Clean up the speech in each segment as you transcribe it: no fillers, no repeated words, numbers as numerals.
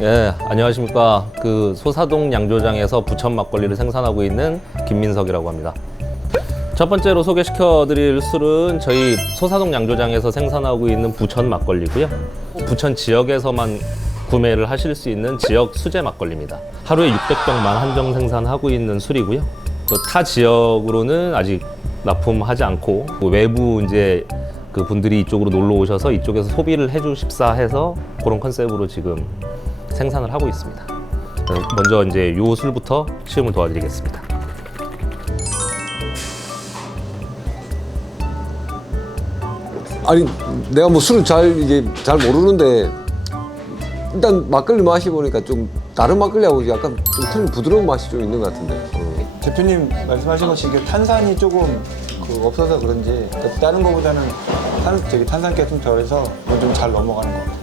예, 안녕하십니까. 그 소사동 양조장에서 부천 막걸리를 생산하고 있는 김민석이라고 합니다. 첫 번째로 소개시켜드릴 술은 저희 소사동 양조장에서 생산하고 있는 부천 막걸리고요. 부천 지역에서만 구매를 하실 수 있는 지역 수제 막걸리입니다. 하루에 600병만 한정 생산하고 있는 술이고요. 타 지역으로는 아직 납품하지 않고 외부 이제 그 분들이 이쪽으로 놀러 오셔서 이쪽에서 소비를 해주십사 해서 그런 컨셉으로 지금 생산을 하고 있습니다. 먼저 이제 요 술부터 시음을 도와드리겠습니다. 아니 내가 뭐 술을 이게 잘 모르는데 일단 막걸리 맛이 보니까 좀 다른 막걸리하고 약간 좀 틀린 부드러운 맛이 좀 있는 것 같은데. 대표님 말씀하신 것이 이게 탄산이 조금 없어서 그런지 다른 거보다는 탄산기가 좀 덜해서 좀 잘 넘어가는 것 같아요.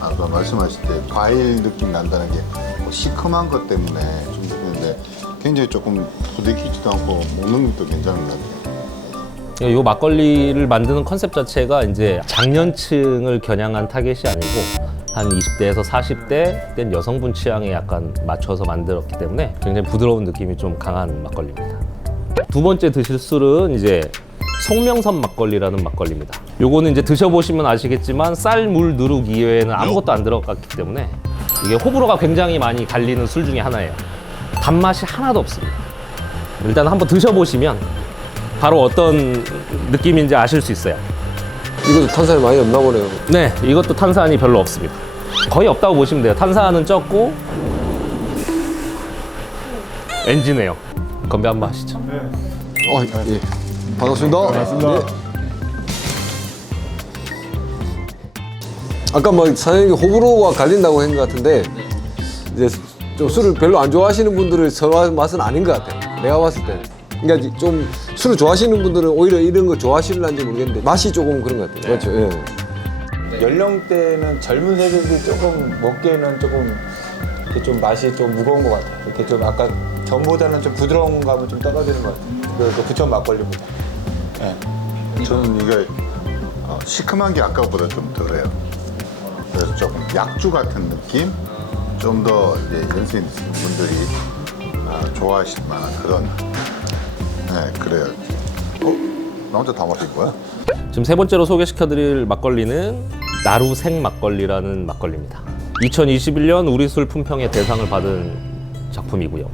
아까 말씀하실 때 과일 느낌 난다는 게 뭐 시큼한 것 때문에 좀 그런데 굉장히 조금 부대끼지도 않고 먹는 것도 괜찮은 것 같아요. 이 막걸리를 만드는 컨셉 자체가 이제 장년층을 겨냥한 타겟이 아니고 한 20대에서 40대 된 여성분 취향에 약간 맞춰서 만들었기 때문에 굉장히 부드러운 느낌이 좀 강한 막걸리입니다. 두 번째 드실 술은 이제 송명선 막걸리라는 막걸리입니다. 요거는 이제 드셔보시면 아시겠지만 쌀, 물, 누룩 이외에는 아무것도 안 들어갔기 때문에 이게 호불호가 굉장히 많이 갈리는 술 중에 하나예요. 단맛이 하나도 없습니다. 일단 한번 드셔보시면 바로 어떤 느낌인지 아실 수 있어요. 이것도 탄산이 많이 없나 보네요. 네, 이것도 탄산이 별로 없습니다. 거의 없다고 보시면 돼요. 탄산은 적고 엔진에요. 건배 한번 하시죠. 예. 반갑습니다. 반갑습니다. 예. 아까 뭐 사장님이 호불호가 갈린다고 한 것 같은데 이제 좀 술을 별로 안 좋아하시는 분들을 선호하는 맛은 아닌 것 같아요. 내가 봤을 때는. 그러니까 좀 술을 좋아하시는 분들은 오히려 이런 거 좋아하실는지 모르겠는데 맛이 조금 그런 것 같아요. 그렇죠. 예. 연령대는 젊은 세대들이 조금 먹기에는 조금 이렇게 좀 맛이 좀 무거운 것 같아요. 이렇게 좀 아까 전보다는 좀 부드러운 감은 좀 떨어지는 것 같아요. 그 부천 막걸리보다. 네. 저는 이게 시큼한 게 아까보다 좀 덜해요. 그래서 조금 약주 같은 느낌? 좀 더 이제 연세 있는 분들이 좋아하실 만한 그런 그래요. 나 혼자 다 마신 거야? 지금 세 번째로 소개시켜드릴 막걸리는 나루생 막걸리라는 막걸리입니다. 2021년 우리술 품평의 대상을 받은 작품이고요.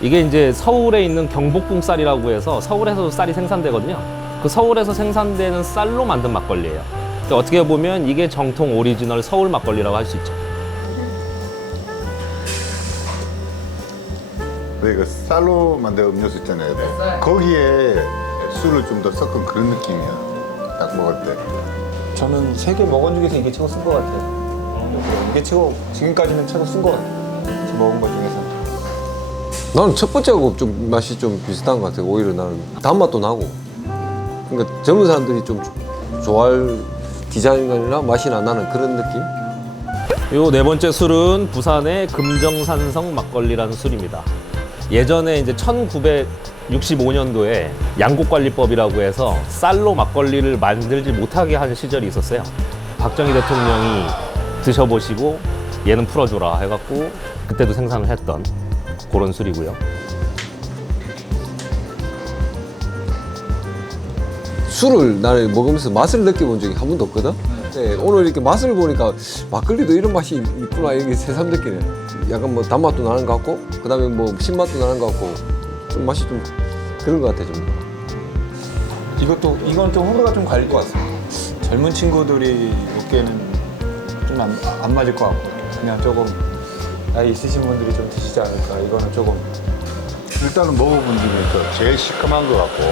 이게 이제 서울에 있는 경복궁 쌀이라고 해서 서울에서도 쌀이 생산되거든요. 그 서울에서 생산되는 쌀로 만든 막걸리예요. 그러니까 어떻게 보면 이게 정통 오리지널 서울 막걸리라고 할 수 있죠. 근데 그 쌀로 만든 음료수 있잖아요. 거기에 술을 좀 더 섞은 그런 느낌이야. 딱 먹을 때. 저는 3개 먹은 중에서 이게 최고 쓴 것 같아요. 이게 지금까지는 최고 쓴 것 같아요. 지금 먹은 것 중에서. 나는 첫 번째하고 좀 맛이 좀 비슷한 것 같아요. 오히려 나는 단맛도 나고. 그러니까 젊은 사람들이 좀 좋아할 디자인이나 맛이 나는 그런 느낌? 요 네 번째 술은 부산의 금정산성 막걸리라는 술입니다. 예전에 이제 1965년도에 양곡관리법이라고 해서 쌀로 막걸리를 만들지 못하게 한 시절이 있었어요. 박정희 대통령이 드셔보시고 얘는 풀어줘라 해갖고 그때도 생산을 했던 그런 술이고요. 술을 나는 먹으면서 맛을 느껴본 적이 한 번도 없거든? 네, 오늘 이렇게 맛을 보니까 막걸리도 이런 맛이 있구나 이게 새삼 느끼네. 약간 뭐 단맛도 나는 것 같고 그 다음에 뭐 신맛도 나는 것 같고 좀 맛이 좀 그런 것 같아 좀. 이건 좀 호불호가 좀 갈릴 것 같습니다. 젊은 친구들이 먹기에는 좀 안 맞을 것 같고 그냥 조금 나이 있으신 분들이 좀 드시지 않을까. 이거는 조금 일단은 먹어본 중에서 제일 시큼한 것 같고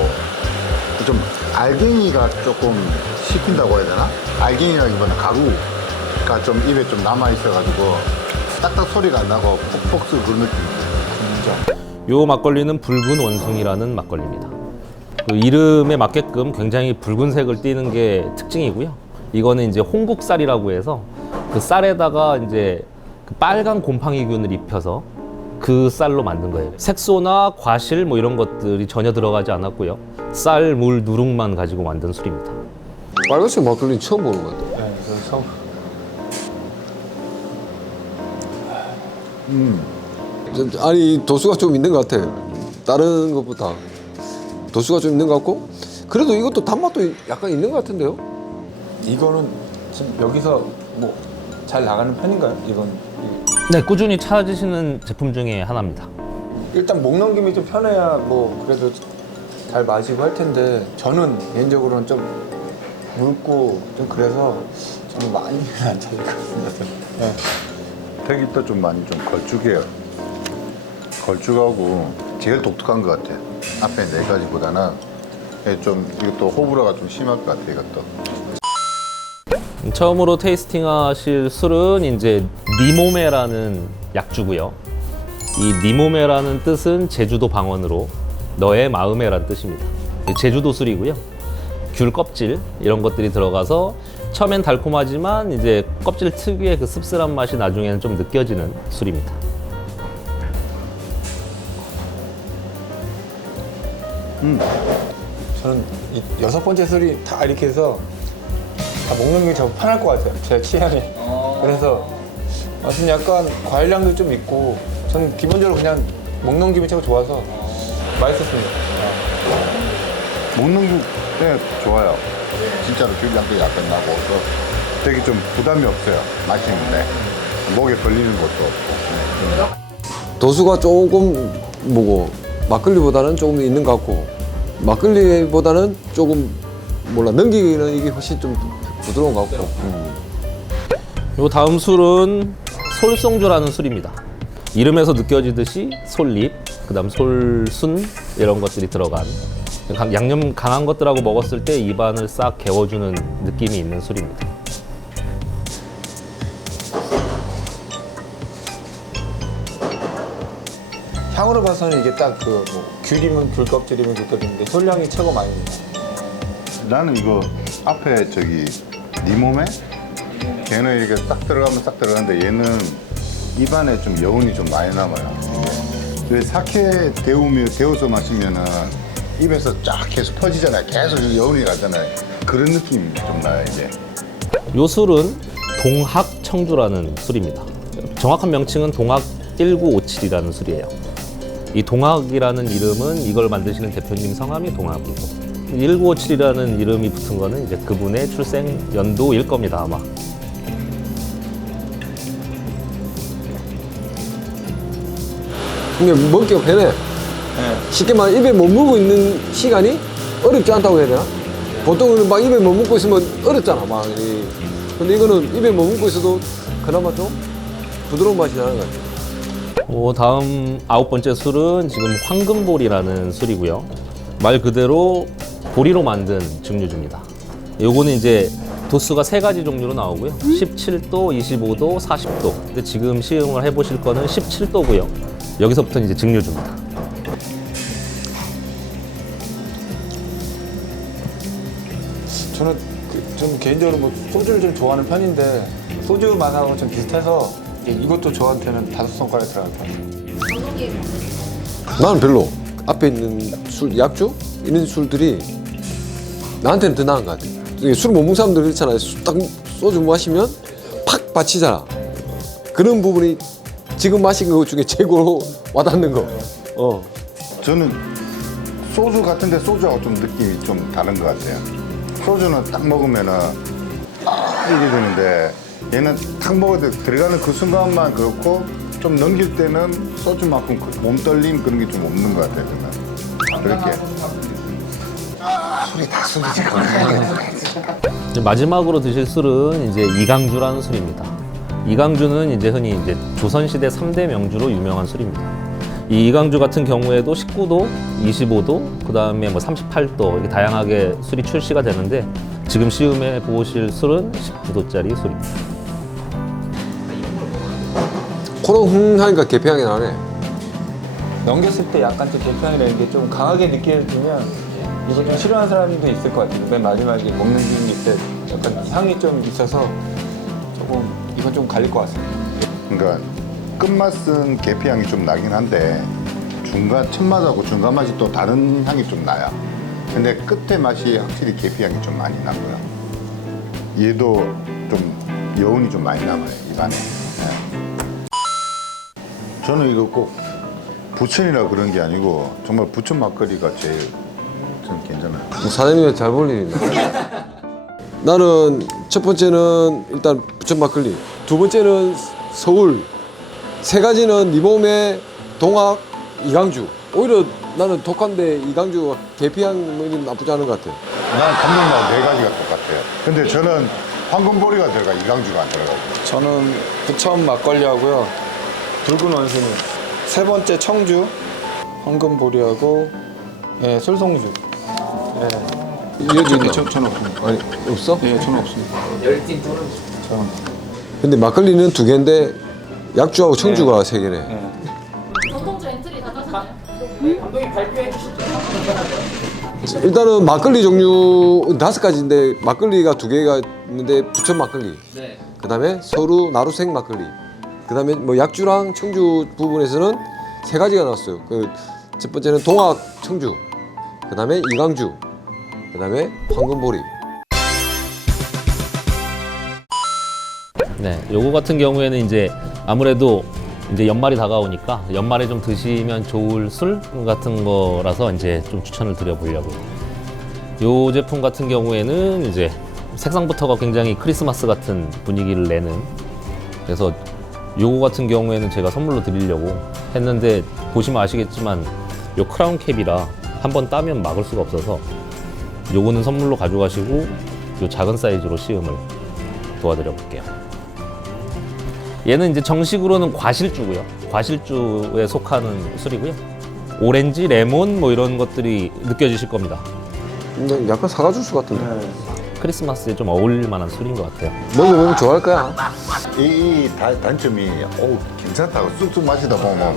좀 알갱이가 조금 씹힌다고 해야 되나? 알갱이라기보다는 가루가 좀 입에 좀 남아있어가지고 딱딱 소리가 안 나고 푹푹 쓰고 그런 느낌이죠. 요 막걸리는 붉은 원숭이라는 막걸리입니다. 그 이름에 맞게끔 굉장히 붉은색을 띠는 게 특징이고요. 이거는 이제 홍국쌀이라고 해서 그 쌀에다가 이제 그 빨간 곰팡이균을 입혀서 그 쌀로 만든 거예요. 색소나 과실 뭐 이런 것들이 전혀 들어가지 않았고요. 쌀, 물, 누룩만 가지고 만든 술입니다. 빨간색 막걸리는 처음 보는 것 같아. 네, 그래서 처음 아니 도수가 좀 있는 것 같아. 다른 것보다 도수가 좀 있는 것 같고 그래도 이것도 단맛도 약간 있는 것 같은데요? 이거는 지금 여기서 뭐 잘 나가는 편인가요? 이건 네, 꾸준히 찾으시는 제품 중에 하나입니다. 일단 목 넘김이 좀 편해야 뭐 그래도 잘 마시고 할 텐데 저는 개인적으로는 좀 묽고 좀 그래서 저는 많이는 안 찾을 것 같습니다. 네. 색이 좀 많이 좀 걸쭉해요. 걸쭉하고 제일 독특한 것 같아. 앞에 네 가지보다는 좀 이것도 호불호가 좀 심할 것 같아 이것도. 처음으로 테이스팅 하실 술은 이제 니모메라는 약주고요. 이 니모메라는 뜻은 제주도 방언으로 너의 마음에란 뜻입니다. 제주도 술이고요. 귤 껍질 이런 것들이 들어가서 처음엔 달콤하지만 이제 껍질 특유의 그 씁쓸한 맛이 나중에는 좀 느껴지는 술입니다. 저는 이 6번째 술이 다 이렇게 해서 다 먹는 게 더 편할 것 같아요. 제 취향이. 그래서 맛은 약간 과일향도 좀 있고 저는 기본적으로 그냥 먹는 김이 참 좋아서 맛있었습니다. 먹는 게 좋아요. 진짜로 귤향도 약간 나고 되게 좀 부담이 없어요. 맛있는데 목에 걸리는 것도 없고. 도수가 조금 뭐고 막걸리보다는 조금 있는 것 같고 막걸리보다는 조금 몰라 넘기기는 이게 훨씬 좀 부드러운 것 같고 요 다음 술은 솔송주라는 술입니다. 이름에서 느껴지듯이 솔잎, 그다음 솔순 이런 것들이 들어간 양념 강한 것들하고 먹었을 때 입안을 싹 개워주는 느낌이 있는 술입니다. 향으로 봐서는 이게 딱 그 뭐 귤이면 귤 껍질이면 귤 껍질인데 솔향이 최고 많입니다. 나는 이거 앞에 저기 니몸에 걔는 이렇게 싹 들어가면 싹 들어가는데 얘는 입안에 좀 여운이 좀 많이 남아요. 왜 사케 데워서 마시면은 입에서 쫙 계속 퍼지잖아요. 계속 여운이 가잖아요. 그런 느낌이 좀 나요 이게. 요 술은 동학 청주라는 술입니다. 정확한 명칭은 동학 1957이라는 술이에요. 이 동학이라는 이름은 이걸 만드시는 대표님 성함이 동학이고 1957이라는 이름이 붙은 거는 이제 그분의 출생 연도일 겁니다 아마. 근데 먹기가 편해. 쉽게 말해 입에 머물고 있는 시간이 어렵지 않다고 해야 되나? 보통은 막 입에 머물고 있으면 어렵잖아 막. 근데 이거는 입에 머물고 있어도 그나마 좀 부드러운 맛이 나는 것 같아. 다음 9번째 술은 지금 황금보리라는 술이고요. 말 그대로 보리로 만든 증류주입니다. 요거는 이제 도수가 3가지 종류로 나오고요. 17도, 25도, 40도. 근데 지금 시음을 해보실 거는 17도고요. 여기서부터 이제 증류주입니다. 저는 좀 개인적으로 뭐 소주를 좀 좋아하는 편인데 소주 맛하고 좀 비슷해서 이것도 저한테는 5손가락에 들어갈 것 같아요. 나는 별로. 앞에 있는 술, 약주? 이런 술들이 나한테는 더 나은 것 같아. 술 못 먹는 사람들 그렇잖아요. 딱 소주 마시면 팍 받치잖아. 그런 부분이 지금 마신 것 중에 최고로 와닿는 거. 저는 소주 같은데 소주하고 좀 느낌이 좀 다른 것 같아요. 소주는 딱 먹으면은 이게 되는데 얘는 딱 먹을 때 들어가는 그 순간만 그렇고 좀 넘길 때는 소주만큼 그 몸떨림 그런 게 좀 없는 것 같아요. 저는 그렇게 술이 다 술이지. 마지막으로 드실 술은 이제 이강주라는 술입니다. 이강주는 이제 흔히 이제 조선시대 3대 명주로 유명한 술입니다. 이 이강주 같은 경우에도 19도, 25도, 그 다음에 뭐 38도 이렇게 다양하게 술이 출시가 되는데 지금 시음해 보실 술은 19도짜리 술입니다. 코로 흥 하니까 계피향이 나네. 넘겼을 때 약간 좀 계피향이라는 게 좀 강하게 느껴지면 이거 좀 싫어하는 사람도 있을 것 같아요. 맨 마지막에 먹는 중일 때 약간 향이 좀 있어서 조금 이건 좀 갈릴 것 같습니다. 그러니까 끝맛은 계피향이 좀 나긴 한데 중간 첫맛하고 중간 맛이 또 다른 향이 좀 나요. 근데 끝에 맛이 확실히 계피향이 좀 많이 나고요. 얘도 좀 여운이 좀 많이 남아요 입안에. 저는 이거 꼭 부천이라 그런 게 아니고 정말 부천 막걸리가 제일 좀 괜찮아요. 사장님이 잘 볼일이네. 나는 첫 번째는 일단 부천 막걸리, 두 번째는 서울, 세 가지는 네 몸에 동학, 이강주. 오히려 나는 독한데 이강주 계피향이 나쁘지 않은 것 같아. 난 감독마다 네 가지가 똑같아요. 근데 저는 황금보리가 들어가 이강주가 안 들어가요. 저는 부천 막걸리 하고요. 붉은 원숭이. 세 번째 청주, 황금보리하고 예, 술송주. 예. 이어져 있나? 전 없습니다. 아니 없어? 예, 전 없습니다. 근데 막걸리는 두 개인데 약주하고 청주가 세 개네. 전통주 엔트리 다 따셨나요? 일단은 막걸리 종류 다섯 가지인데 막걸리가 두 개가 있는데 부천 막걸리. 그다음에 서루 나루생 막걸리. 그다음에 뭐 약주랑 청주 부분에서는 세 가지가 나왔어요. 그 첫 번째는 동학 청주. 그다음에 이강주. 그다음에 황금보리. 네, 요거 같은 경우에는 이제 아무래도 이제 연말이 다가오니까 연말에 좀 드시면 좋을 술 같은 거라서 이제 좀 추천을 드려보려고요. 요 제품 같은 경우에는 이제 색상부터가 굉장히 크리스마스 같은 분위기를 내는, 그래서 요거 같은 경우에는 제가 선물로 드리려고 했는데 보시면 아시겠지만 요 크라운 캡이라 한번 따면 막을 수가 없어서 요거는 선물로 가져가시고 요 작은 사이즈로 시음을 도와드려 볼게요. 얘는 이제 정식으로는 과실주고요. 과실주에 속하는 술이고요. 오렌지, 레몬 뭐 이런 것들이 느껴지실 겁니다. 근데 약간 사과 주스 같은데. 크리스마스에 좀 어울릴 만한 술인 것 같아요. 먹어보면 좋아할 거야. 이 단점이 괜찮다고 쑥쑥 마시다 보면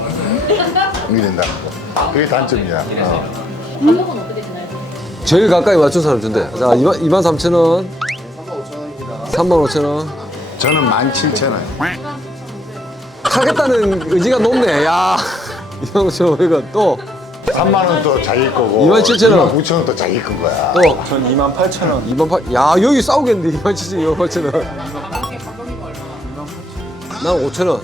이된다는 거. 그게 단점이야. 가격은 어떻게 되나요? 제일 가까이 맞춘 사람 준대. 자, 23,000원. 35,000원. 저는 17,000원. 하겠다는 의지가 높네. 야, 25,000원 또 3만 원 또 자기 거고 27,000원. 9,000원 또 자기 건 거야. 또 전 28,000원. 28,000원. 야, 여기 싸우겠는데 27,000원, 28,000원. 난 5,000원.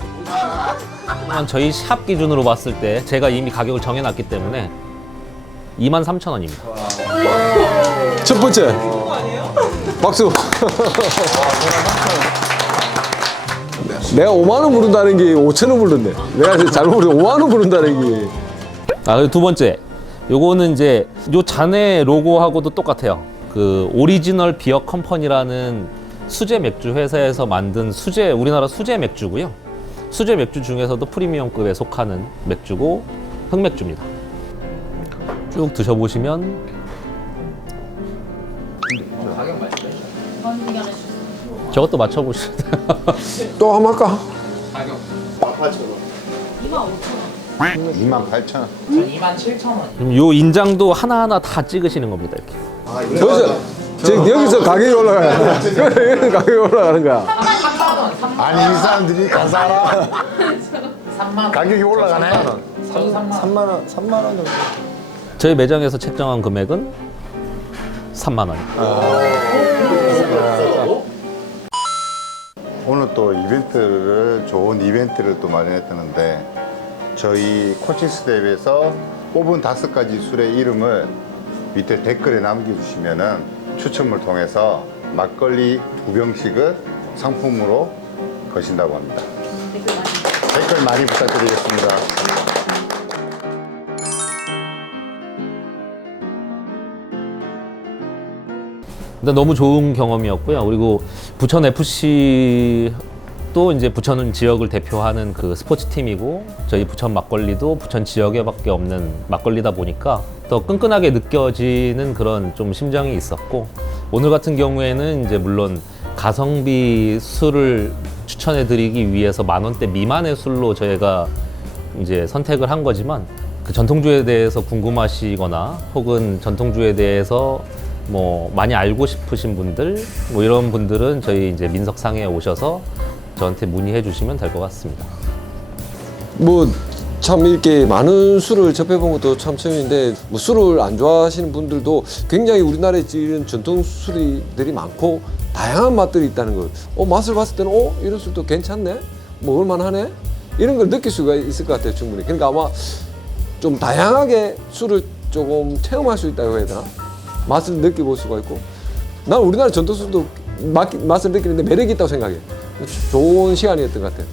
그냥 저희 샵 기준으로 봤을 때 제가 이미 가격을 정해놨기 때문에 23,000원입니다. 첫 번째. 박수. 내가 5만 원 부른다는 게 5,000원 부른대. 내가 잘못 부르 5만 원 부른다는 게. 아, 그리고 두 번째. 요거는 이제 요 잔의 로고하고도 똑같아요. 그 오리지널 비어 컴퍼니라는 수제 맥주 회사에서 만든 우리나라 수제 맥주고요. 수제 맥주 중에서도 프리미엄급에 속하는 맥주고 흑맥주입니다. 쭉 드셔보시면 저것도 맞춰보시죠. 또 한번 할까? 28,000원. 그럼 요 인장도 하나하나 다 찍으시는 겁니다. 이렇게. 여기서 가격이 올라가요. 여기서 가격이 올라가는 거야. 아니 이 사람들이 가사라. 가격이 올라가네. 3만 원 정도. 저희 매장에서 책정한 금액은 3만 원입니다. 오늘 또 좋은 이벤트를 또 마련했다는데 저희 코치스 대회에서 뽑은 5가지 술의 이름을 밑에 댓글에 남겨주시면은 추첨을 통해서 막걸리 2병씩을 상품으로 거신다고 합니다. 댓글 많이 부탁드리겠습니다. 근데 너무 좋은 경험이었고요. 그리고 부천 FC도 이제 부천 지역을 대표하는 그 스포츠 팀이고 저희 부천 막걸리도 부천 지역에밖에 없는 막걸리다 보니까 더 끈끈하게 느껴지는 그런 좀 심정이 있었고, 오늘 같은 경우에는 이제 물론 가성비 술을 추천해드리기 위해서 10,000원대 미만의 술로 저희가 이제 선택을 한 거지만 그 전통주에 대해서 궁금하시거나 혹은 전통주에 대해서 뭐 많이 알고 싶으신 분들 뭐 이런 분들은 저희 이제 민석상에 오셔서 저한테 문의해 주시면 될 것 같습니다. 뭐 참 이렇게 많은 술을 접해본 것도 참 처음인데 뭐 술을 안 좋아하시는 분들도 굉장히 우리나라에 이런 전통 술들이 많고 다양한 맛들이 있다는 걸. 맛을 봤을 때는 이런 술도 괜찮네, 먹을만하네. 이런 걸 느낄 수가 있을 것 같아요, 충분히. 그러니까 아마 좀 다양하게 술을 조금 체험할 수 있다고 해야 되나? 맛을 느껴볼 수가 있고. 난 우리나라 전통술도 맛을 느끼는데 매력이 있다고 생각해. 좋은 시간이었던 것 같아요.